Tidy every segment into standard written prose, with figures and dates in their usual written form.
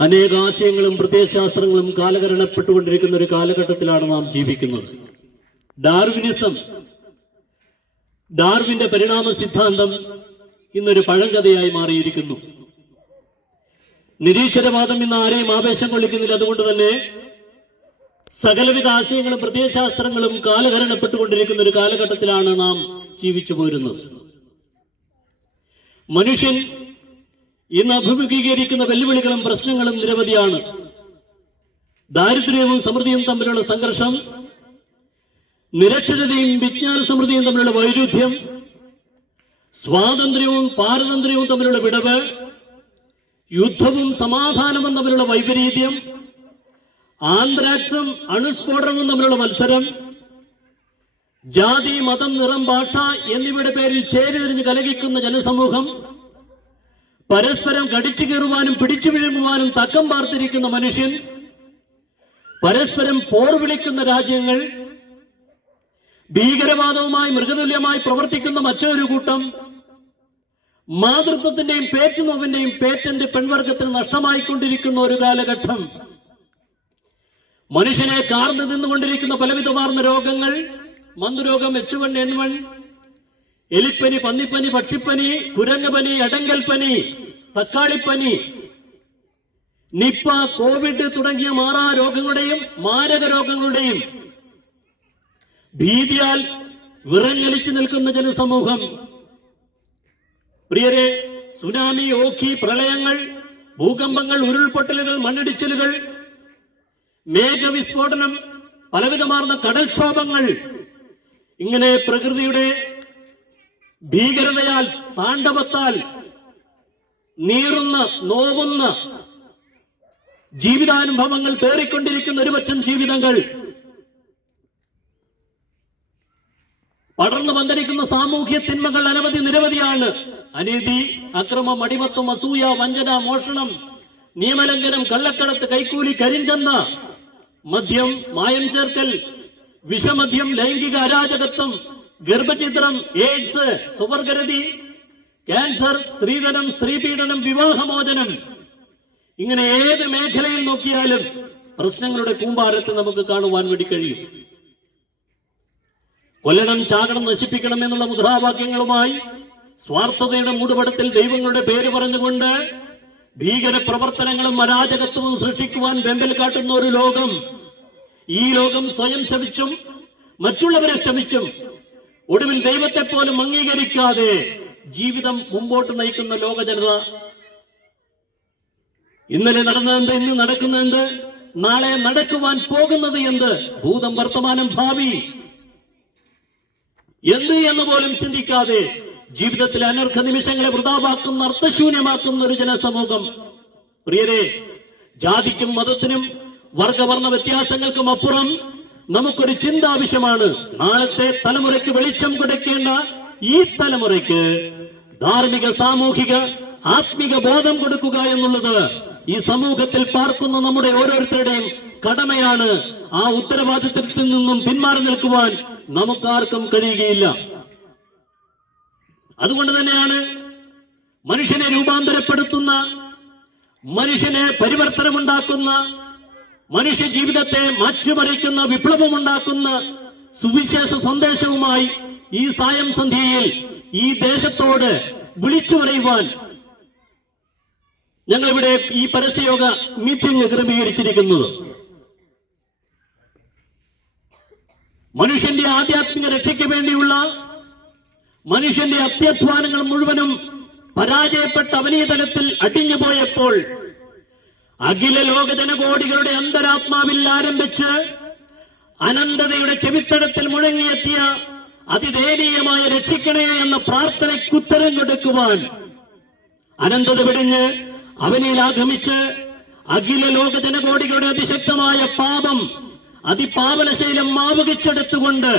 അനേകാശയങ്ങളും പ്രത്യയശാസ്ത്രങ്ങളും കാലഹരണപ്പെട്ടുകൊണ്ടിരിക്കുന്ന ഒരു കാലഘട്ടത്തിലാണ് നാം ജീവിക്കുന്നത്. ഡാർവിന്റെ പരിണാമ സിദ്ധാന്തം ഇന്നൊരു പഴങ്കഥയായി മാറിയിരിക്കുന്നു. നിരീശ്വരവാദം ഇന്ന് ആരെയും ആവേശം കൊള്ളിക്കുന്നില്ല. അതുകൊണ്ട് തന്നെ സകലവിധ ആശയങ്ങളും പ്രത്യയശാസ്ത്രങ്ങളും കാലഹരണപ്പെട്ടുകൊണ്ടിരിക്കുന്ന ഒരു കാലഘട്ടത്തിലാണ് നാം ജീവിച്ചു പോരുന്നത്. മനുഷ്യൻ ഇന്ന് അഭിമുഖീകരിക്കുന്ന വെല്ലുവിളികളും പ്രശ്നങ്ങളും നിരവധിയാണ്. ദാരിദ്ര്യവും സമൃദ്ധിയും തമ്മിലുള്ള സംഘർഷം, നിരക്ഷരതയും വിജ്ഞാന സമൃദ്ധിയും തമ്മിലുള്ള വൈരുദ്ധ്യം, സ്വാതന്ത്ര്യവും പാരതന്ത്ര്യവും തമ്മിലുള്ള വിടവ്, യുദ്ധവും സമാധാനവും തമ്മിലുള്ള വൈപരീത്യം, ആന്ത്രാക്സും അണുസ്ഫോടനവും തമ്മിലുള്ള മത്സരം, ജാതി, മതം, നിറം, ഭാഷ എന്നിവയുടെ പേരിൽ ചേരിതിരിഞ്ഞ് കലഹിക്കുന്ന ജനസമൂഹം, പരസ്പരം കടിച്ചു കീറുവാനും പിടിച്ചു വിഴുങ്ങുവാനും തക്കം പാർത്തിരിക്കുന്ന മനുഷ്യൻ, പരസ്പരം പോർ വിളിക്കുന്ന രാജ്യങ്ങൾ, ഭീകരവാദവുമായി മൃഗതുല്യമായി പ്രവർത്തിക്കുന്ന മറ്റൊരു കൂട്ടം, മാതൃത്വത്തിന്റെയും പേറ്റുനോവിന്റെയും പേറ്റന്റ് പെൺവർഗത്തിന് നഷ്ടമായിക്കൊണ്ടിരിക്കുന്ന ഒരു കാലഘട്ടം, മനുഷ്യനെ കാർന്നു നിന്നുകൊണ്ടിരിക്കുന്ന പലവിധമാർന്ന രോഗങ്ങൾ, മന്ദരോഗം, H1N1, എലിപ്പനി, പന്നിപ്പനി, പക്ഷിപ്പനി, കുരങ്ങുപനി, അടങ്കൽപ്പനി, തക്കാളിപ്പനി, നിപ്പ, കോവിഡ് തുടങ്ങിയ മാറാ രോഗങ്ങളുടെയും മാരക രോഗങ്ങളുടെയും ഭീതിയാൽ വിറങ്ങലിച്ചു നിൽക്കുന്ന ജനസമൂഹം. പ്രിയരെ, സുനാമി, ഓഖി, പ്രളയങ്ങൾ, ഭൂകമ്പങ്ങൾ, ഉരുൾപൊട്ടലുകൾ, മണ്ണിടിച്ചിലുകൾ, മേഘവിസ്ഫോടനം, പലവിധമാർന്ന കടൽക്ഷോഭങ്ങൾ, ഇങ്ങനെ പ്രകൃതിയുടെ ഭീകരതയാൽ, താണ്ഡവത്താൽ നീറുന്ന നോവുന്ന ജീവിതാനുഭവങ്ങൾ പേറിക്കൊണ്ടിരിക്കുന്ന ഒരുപറ്റം ജീവിതങ്ങൾ, പടർന്നു പന്തലിക്കുന്ന സാമൂഹ്യ തിന്മകൾ അനവധി നിരവധിയാണ്. അനീതി, അക്രമം, അടിമത്തം, അസൂയ, വഞ്ചന, മോഷണം, നിയമലംഘനം, കള്ളക്കടത്ത്, കൈക്കൂലി, കരിഞ്ചന്ത, മദ്യം, മായം ചേർക്കൽ, വിഷമദ്യം, ലൈംഗിക അരാജകത്വം, ഗർഭചിത്രം, എയ്ഡ്സ്, സുവർഗരതി, ക്യാൻസർ, സ്ത്രീധനം, സ്ത്രീപീഡനം, വിവാഹമോചനം, ഇങ്ങനെ ഏത് മേഖലയിൽ നോക്കിയാലും പ്രശ്നങ്ങളുടെ കൂമ്പാരത്തെ നമുക്ക് കാണുവാൻ വേണ്ടി കഴിയും. കൊല്ലണം, ചാകണം, നശിപ്പിക്കണം എന്നുള്ള മുദ്രാവാക്യങ്ങളുമായി സ്വാർത്ഥതയുടെ മൂടുപടത്തിൽ ദൈവങ്ങളുടെ പേര് പറഞ്ഞുകൊണ്ട് ഭീകര പ്രവർത്തനങ്ങളും അരാജകത്വവും സൃഷ്ടിക്കുവാൻ വെമ്പൽ കാട്ടുന്ന ഒരു ലോകം, ഈ ലോകം സ്വയം ശമിച്ചും മറ്റുള്ളവരെ ശമിച്ചും ഒടുവിൽ ദൈവത്തെ പോലും അംഗീകരിക്കാതെ ജീവിതം മുമ്പോട്ട് നയിക്കുന്ന ലോക ജനത. ഇന്നലെ നടന്നതെന്ത്, ഇന്ന് നടക്കുന്നതെന്ത്, നാളെ നടക്കുവാൻ പോകുന്നത് എന്ത്, ഭൂതം, വർത്തമാനം, ഭാവി എന്ത് എന്ന് പോലും ചിന്തിക്കാതെ ജീവിതത്തിലെ അനർഘ നിമിഷങ്ങളെ വൃഥാവാക്കുന്ന, അർത്ഥശൂന്യമാക്കുന്ന ഒരു ജനസമൂഹം. പ്രിയരെ, ജാതിക്കും മതത്തിനും വർഗവർണ്ണ വ്യത്യാസങ്ങൾക്കും അപ്പുറം നമുക്കൊരു ചിന്ത ആവശ്യമാണ്. നാളത്തെ തലമുറയ്ക്ക് വെളിച്ചം കൊടുക്കേണ്ട ഈ തലമുറയ്ക്ക് ധാർമ്മിക, സാമൂഹിക, ആത്മിക ബോധം കൊടുക്കുക എന്നുള്ളത് ഈ സമൂഹത്തിൽ പാർക്കുന്ന നമ്മുടെ ഓരോരുത്തരുടെയും കടമയാണ്. ആ ഉത്തരവാദിത്വത്തിൽ നിന്നും പിന്മാറി നിൽക്കുവാൻ നമുക്കാർക്കും കഴിയുകയില്ല. അതുകൊണ്ട് തന്നെയാണ് മനുഷ്യനെ രൂപാന്തരപ്പെടുത്തുന്ന, മനുഷ്യനെ പരിവർത്തനമുണ്ടാക്കുന്ന, മനുഷ്യ ജീവിതത്തെ മാറ്റിമറിക്കുന്ന, വിപ്ലവമുണ്ടാക്കുന്ന സുവിശേഷ സന്ദേശവുമായി ഈ സായം സന്ധ്യയിൽ ഈ ദേശത്തോട് വിളിച്ചു പറയുവാൻ ഞങ്ങളിവിടെ ഈ പരസ്യയോഗ മീറ്റിംഗ് ക്രമീകരിച്ചിരിക്കുന്നത്. മനുഷ്യന്റെ ആധ്യാത്മിക രക്ഷയ്ക്ക് വേണ്ടിയുള്ള മനുഷ്യന്റെ അത്യധ്വാനങ്ങൾ മുഴുവനും പരാജയപ്പെട്ട അവനീതലത്തിൽ അടിഞ്ഞുപോയപ്പോൾ അഖില ലോക ജനകോടികളുടെ അന്തരാത്മാവിൽ ആരംഭിച്ച് അനന്തതയുടെ ചെവിത്തടത്തിൽ മുഴങ്ങിയെത്തിയ അതിദയനീയമായ രക്ഷിക്കണേ എന്ന പ്രാർത്ഥനയ്ക്കുത്തരം കൊടുക്കുവാൻ അനന്തത വെടിഞ്ഞ് അവനിൽ ആഗമിച്ച് അഖില ലോക ജനകോടികളുടെ അതിശക്തമായ പാപം, അതിപാവനശൈലം മാവുകിച്ചെടുത്തുകൊണ്ട്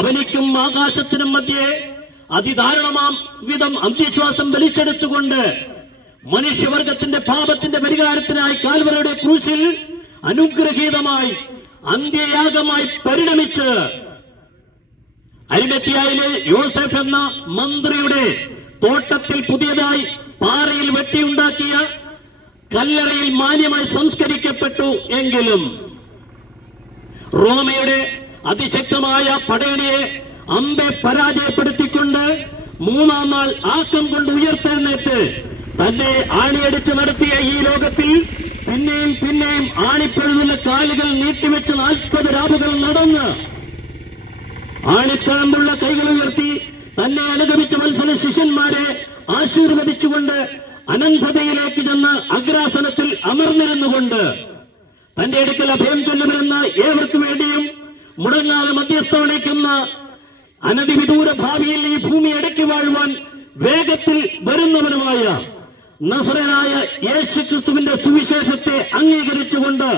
അവനിക്കും ആകാശത്തിനും മധ്യേ അതിദാരുണമാം വിധം അന്ത്യശ്വാസം വലിച്ചെടുത്തുകൊണ്ട് മനുഷ്യവർഗത്തിന്റെ പാപത്തിന്റെ പരിഹാരത്തിനായി കാൽവറിയുടെ ക്രൂശിൽ അനുഗ്രഹീതമായി അന്ത്യയാഗമായി പരിണമിച്ച് അരിമത്യായിലെ യോസെഫ് എന്ന മന്ത്രിയുടെ തോട്ടത്തിൽ പുതിയതായി പാറയിൽ വെട്ടിയുണ്ടാക്കിയ കല്ലറയിൽ മാന്യമായി സംസ്കരിക്കപ്പെട്ടു. എങ്കിലും റോമയുടെ അതിശക്തമായ പടയണിയെ അമ്പെ പരാജയപ്പെടുത്തിക്കൊണ്ട് മൂന്നാം നാൾ ആക്കം കൊണ്ട് ഉയർത്തെഴുന്നേറ്റ് തന്നെ ആണിയടിച്ച് നടത്തിയ ഈ ലോകത്തിൽ പിന്നെയും പിന്നെയും ആണിപ്പഴുതുള്ള കാലുകൾ നീട്ടിവെച്ച് 40 രാവുകൾ നടന്ന് ആണിത്താമ്പുള്ള കൈകൾ ഉയർത്തി തന്നെ അനുഗമിച്ച വത്സല ശിഷ്യന്മാരെ ആശീർവദിച്ചുകൊണ്ട് അനന്തതയിലേക്ക് ചെന്ന് അഗ്രാസനത്തിൽ അമർന്നിരുന്നുകൊണ്ട് തന്റെ അടുക്കൽ അഭയം ചൊല്ലുമെന്ന ഏവർക്കു വേണ്ടിയും മുടങ്ങാതെ മധ്യസ്ഥ വഹിക്കുന്ന അനധിവിദൂര ഭാവിയിൽ ഈ ഭൂമി അടക്കി വാഴുവാൻ വേഗത്തിൽ വരുന്നവനുമായ നസറേനായ യേശുക്രിസ്തുവിന്റെ സുവിശേഷത്തെ അംഗീകരിച്ചുകൊണ്ട്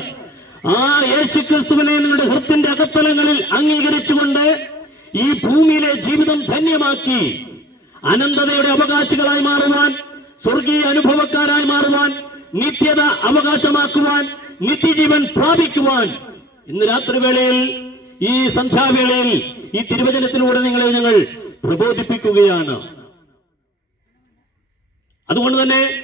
ആ യേശുക്രിസ്തുവിനെ നിങ്ങളുടെ ഹൃത്തിന്റെ അകത്തലങ്ങളിൽ അംഗീകരിച്ചുകൊണ്ട് ഈ ഭൂമിയിലെ ജീവിതം ധന്യമാക്കി അനന്തതയുടെ അവകാശികളായി മാറുവാൻ, സ്വർഗീയ അനുഭവക്കാരായി മാറുവാൻ, നിത്യത അവകാശമാക്കുവാൻ, നിത്യജീവൻ പ്രാപിക്കുവാൻ ഇന്ന് രാത്രിവേളയിൽ, ഈ സന്ധ്യാവേളയിൽ ഈ തിരുവചനത്തിലൂടെ നിങ്ങളെ ഞങ്ങൾ പ്രബോധിപ്പിക്കുകയാണ്. അതുകൊണ്ട് തന്നെ